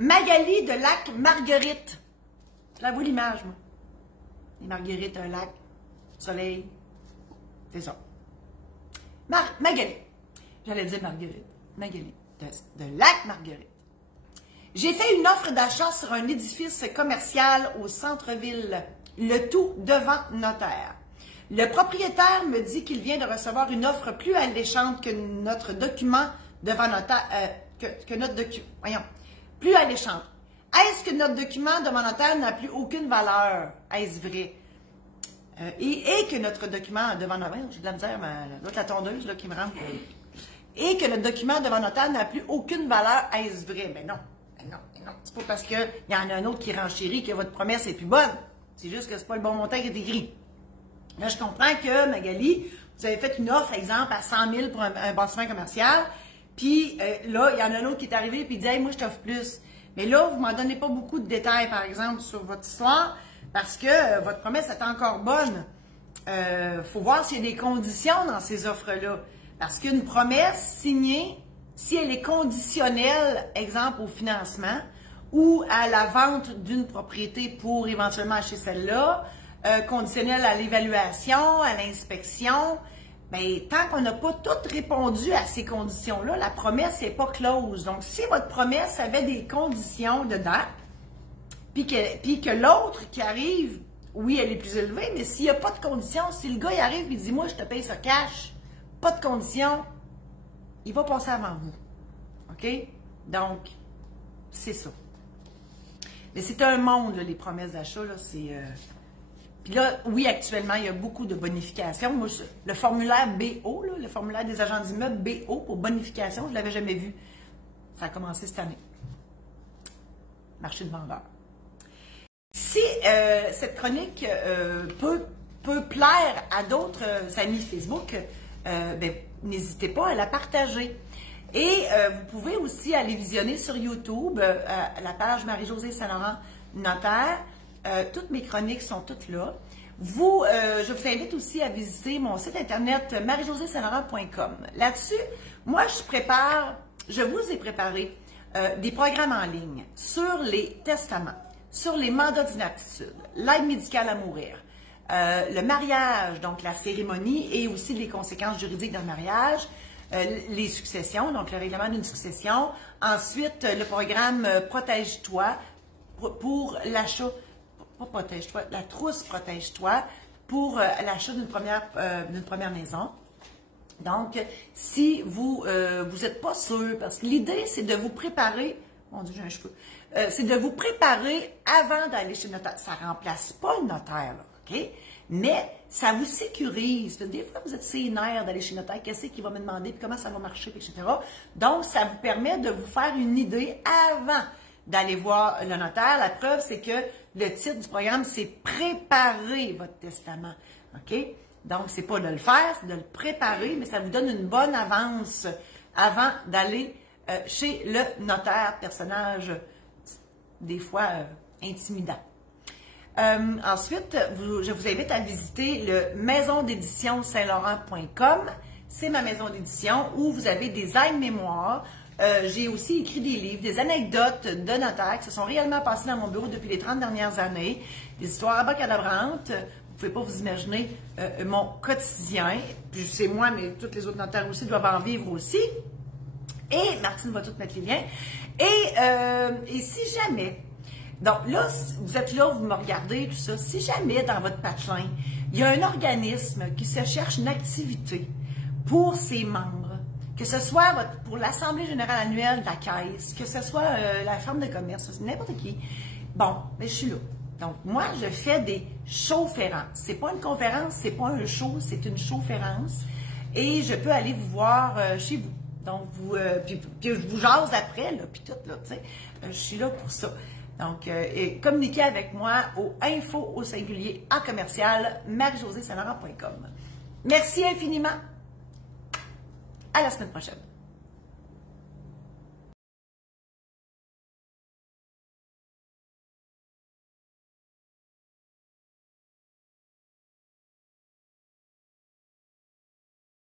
Magali de Lac-Marguerite. Je vois l'image, moi. Les marguerites, un lac, soleil. C'est ça. Magali. J'allais dire Marguerite. Magali de Lac-Marguerite. J'ai fait une offre d'achat sur un édifice commercial au centre-ville. Le tout devant notaire. Le propriétaire me dit qu'il vient de recevoir une offre plus alléchante que notre document devant notaire. Voyons. Plus alléchante. Est-ce que notre document devant notaire n'a plus aucune valeur? Est-ce vrai? Et que notre document devant notaire, j'ai de la misère, l'autre la tondeuse là, qui me rend. Et que notre document devant notaire n'a plus aucune valeur, est-ce vrai? Ben non. Ben non, ben non. C'est pas parce qu'il y en a un autre qui renchérit que votre promesse est plus bonne. C'est juste que c'est pas le bon montant qui est écrit. Là, je comprends que, Magali, vous avez fait une offre, exemple, à 100 000 pour un bâtiment commercial. Puis là, il y en a un autre qui est arrivé et il dit hey, « moi, je t'offre plus ». Mais là, vous ne m'en donnez pas beaucoup de détails, par exemple, sur votre histoire, parce que votre promesse est encore bonne. Faut voir s'il y a des conditions dans ces offres-là. Parce qu'une promesse signée, si elle est conditionnelle, exemple, au financement, ou à la vente d'une propriété pour éventuellement acheter celle-là, conditionnelle à l'évaluation, à l'inspection, bien, tant qu'on n'a pas tout répondu à ces conditions-là, la promesse n'est pas close. Donc, si votre promesse avait des conditions dedans, puis que l'autre qui arrive, oui, elle est plus élevée, mais s'il n'y a pas de conditions, si le gars il arrive et dit « moi, je te paye ça cash », pas de conditions, il va passer avant vous. OK? Donc, c'est ça. Mais c'est un monde, là, les promesses d'achat, là, c'est... Puis là, oui, actuellement, il y a beaucoup de bonifications. Moi, le formulaire BO, là, le formulaire des agents d'immeubles BO pour bonification, je ne l'avais jamais vu. Ça a commencé cette année. Marché de vendeurs. Si cette chronique peut plaire à d'autres amis Facebook, ben, n'hésitez pas à la partager. Et vous pouvez aussi aller visionner sur YouTube la page Marie-Josée Saint-Laurent Notaire. Toutes mes chroniques sont toutes là. Je vous invite aussi à visiter mon site internet marie-josée-saint-laurent.com. Là-dessus, moi, je vous ai préparé des programmes en ligne sur les testaments, sur les mandats d'inaptitude, l'aide médicale à mourir, le mariage, donc la cérémonie et aussi les conséquences juridiques d'un mariage, les successions, donc le règlement d'une succession. Ensuite, le programme Protège-toi pour l'achat, pas Protège-toi, la trousse Protège-toi pour l'achat d'une première maison. Donc, si vous n'êtes pas sûr, parce que l'idée, c'est de vous préparer, mon Dieu, j'ai un cheveu, c'est de vous préparer avant d'aller chez le notaire. Ça ne remplace pas le notaire, là, OK? Mais ça vous sécurise. Des fois, vous êtes sénère d'aller chez le notaire, qu'est-ce qu'il va me demander, puis comment ça va marcher, etc. Donc, ça vous permet de vous faire une idée avant d'aller voir le notaire. La preuve, c'est que le titre du programme, c'est « Préparer votre testament ». OK? Donc, c'est pas de le faire, c'est de le préparer, mais ça vous donne une bonne avance avant d'aller chez le notaire, personnage des fois intimidant. Ensuite, je vous invite à visiter le maisondédition-saint-laurent.com. C'est ma maison d'édition où vous avez des aides-mémoires. J'ai aussi écrit des livres, des anecdotes de notaires qui se sont réellement passées dans mon bureau depuis les 30 dernières années. Des histoires abacadabrantes. Vous ne pouvez pas vous imaginer mon quotidien. Puis c'est moi, mais tous les autres notaires aussi doivent en vivre aussi. Et Martine va tout mettre les liens. Et si jamais, donc là, vous êtes là, vous me regardez, tout ça, si jamais dans votre patelin, il y a un organisme qui se cherche une activité pour ses membres, que ce soit pour l'Assemblée générale annuelle de la Caisse, que ce soit la Chambre de commerce, n'importe qui, bon, ben, je suis là. Donc, moi, je fais des showférences. C'est pas une conférence, c'est pas un show, c'est une showférence. Et je peux aller vous voir chez vous. Donc, puis je vous jase après, là, puis tout, là, tu sais. Je suis là pour ça. Donc, communiquez avec moi au info@commercial marie-josée-saint-laurent.com. Merci infiniment. À la semaine prochaine.